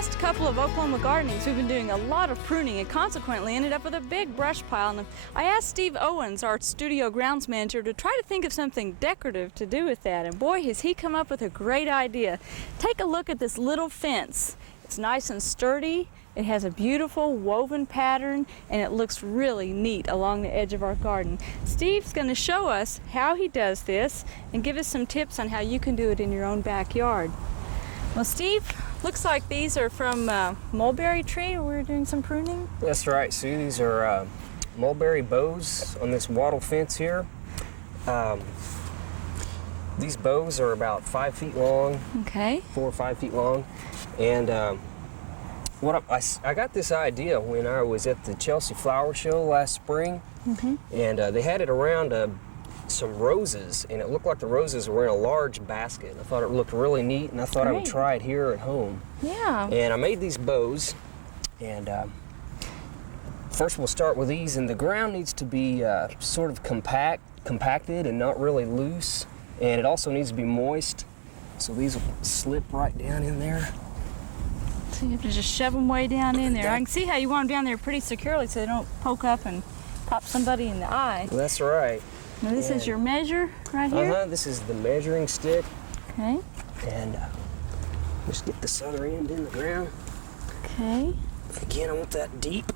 last couple of Oklahoma gardenings, we've been doing a lot of pruning and consequently ended up with a big brush pile. And I asked Steve Owens, our studio grounds manager, to try to think of something decorative to do with that. And boy, has he come up with a great idea. Take a look at this little fence. It's nice and sturdy. It has a beautiful woven pattern and it looks really neat along the edge of our garden. Steve's going to show us how he does this and give us some tips on how you can do it in your own backyard. Well, Steve, looks like these are from mulberry tree. We're doing some pruning. That's right, Sue. These are mulberry bows on this wattle fence here. These bows are about 5 feet long. Okay. 4 or 5 feet long. And I got this idea when I was at the Chelsea Flower Show last spring. And they had it around some roses, and it looked like the roses were in a large basket. I thought it looked really neat, and I thought I would try it here at home. Yeah. And I made these bows, and first we'll start with these, and the ground needs to be sort of compacted and not really loose, and it also needs to be moist, so these will slip right down in there. So you have to just shove them way down in there. I can see how you want them down there pretty securely so they don't poke up and pop somebody in the eye. That's right. Now this is your measure right here? This is the measuring stick. Okay. And just get this other end in the ground. Okay. Again, I want that deep.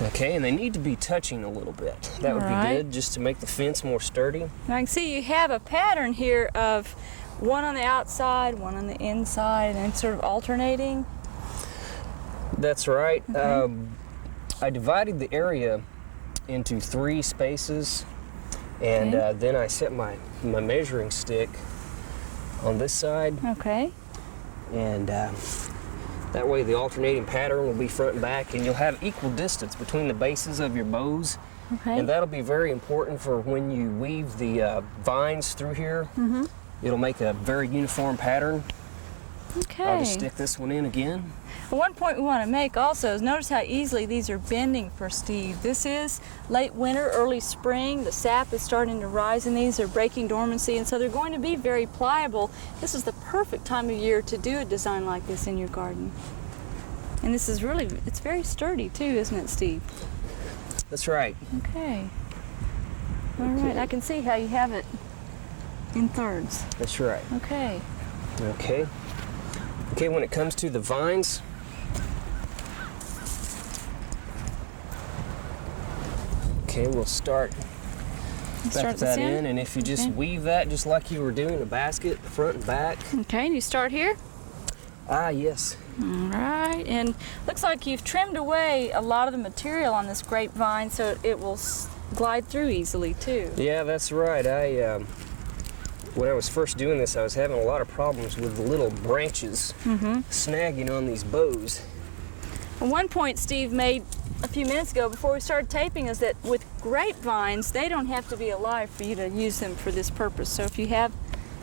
Okay, and they need to be touching a little bit. That would be good, just to make the fence more sturdy. Now I can see you have a pattern here of one on the outside, one on the inside, and sort of alternating. That's right. Okay. I divided the area into 3 spaces, and then I set my measuring stick on this side. Okay. And that way the alternating pattern will be front and back, and you'll have equal distance between the bases of your bows. Okay. And that'll be very important for when you weave the vines through here. It'll make a very uniform pattern. Okay. I'll just stick this one in again. One point we want to make also is notice how easily these are bending for Steve. This is late winter, early spring. The sap is starting to rise in these. They're breaking dormancy, and so they're going to be very pliable. This is the perfect time of year to do a design like this in your garden. And this is really, it's very sturdy too, isn't it, Steve? That's right. Okay. All right, I can see how you have it in thirds. That's right. Okay. Okay. Okay, when it comes to the vines, okay, we'll start that in, and if you just weave that just like you were doing a basket, front and back. Okay, and you start here? Yes. All right, and looks like you've trimmed away a lot of the material on this grapevine so it will glide through easily too. Yeah, that's right. When I was first doing this, I was having a lot of problems with the little branches snagging on these bows. And one point Steve made a few minutes ago before we started taping is that with grapevines, they don't have to be alive for you to use them for this purpose. So if you have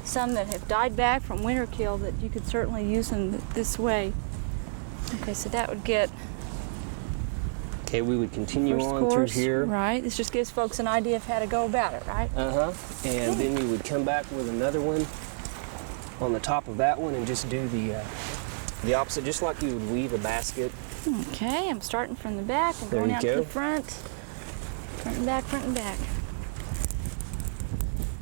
some that have died back from winter kill, that you could certainly use them this way. Okay, so that would get... Okay, we would continue on through here. Right, this just gives folks an idea of how to go about it, right? And then you would come back with another one on the top of that one and just do the opposite, just like you would weave a basket. Okay, I'm starting from the back and going out to the front. Front and back, front and back.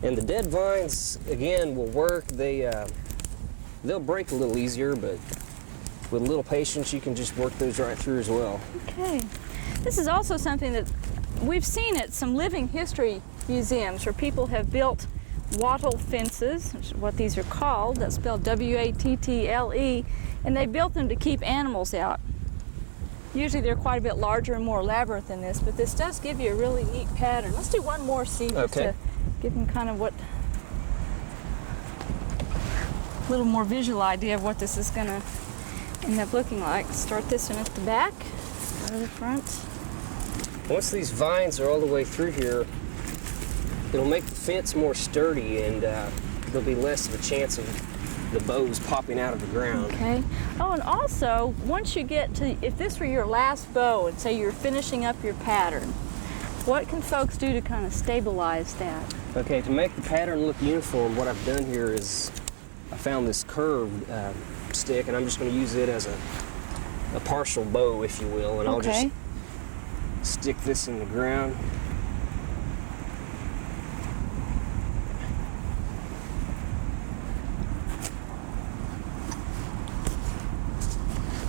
And the dead vines, again, will work. They'll break a little easier, but with a little patience, you can just work those right through as well. Okay. This is also something that we've seen at some living history museums where people have built wattle fences, which is what these are called. That's spelled W-A-T-T-L-E, and they built them to keep animals out. Usually they're quite a bit larger and more elaborate than this, but this does give you a really neat pattern. Let's do one more, Steve, just to give them kind of a little more visual idea of what this is going to end up looking like. Start this one at the back, go to the front. Once these vines are all the way through here, it'll make the fence more sturdy, and there'll be less of a chance of the bows popping out of the ground. Okay. Oh, and also, once you get to, if this were your last bow and say you're finishing up your pattern, what can folks do to kind of stabilize that? Okay, to make the pattern look uniform, what I've done here is I found this curved stick, and I'm just going to use it as a partial bow, if you will, and I'll just stick this in the ground.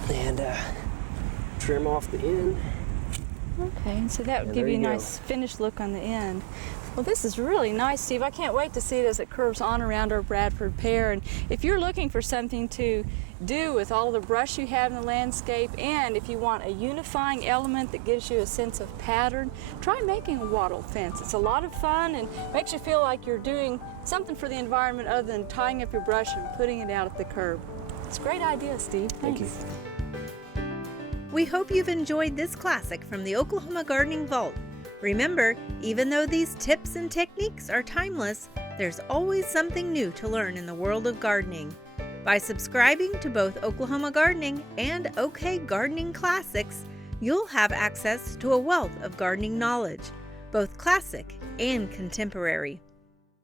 And trim off the end. Okay, so that would give you a nice finished look on the end. Well, this is really nice, Steve. I can't wait to see it as it curves on around our Bradford pear. And if you're looking for something to do with all the brush you have in the landscape, and if you want a unifying element that gives you a sense of pattern, try making a wattle fence. It's a lot of fun and makes you feel like you're doing something for the environment other than tying up your brush and putting it out at the curb. It's a great idea, Steve. Thank you. We hope you've enjoyed this classic from the Oklahoma Gardening Vault. Remember, even though these tips and techniques are timeless, there's always something new to learn in the world of gardening. By subscribing to both Oklahoma Gardening and OK Gardening Classics, you'll have access to a wealth of gardening knowledge, both classic and contemporary.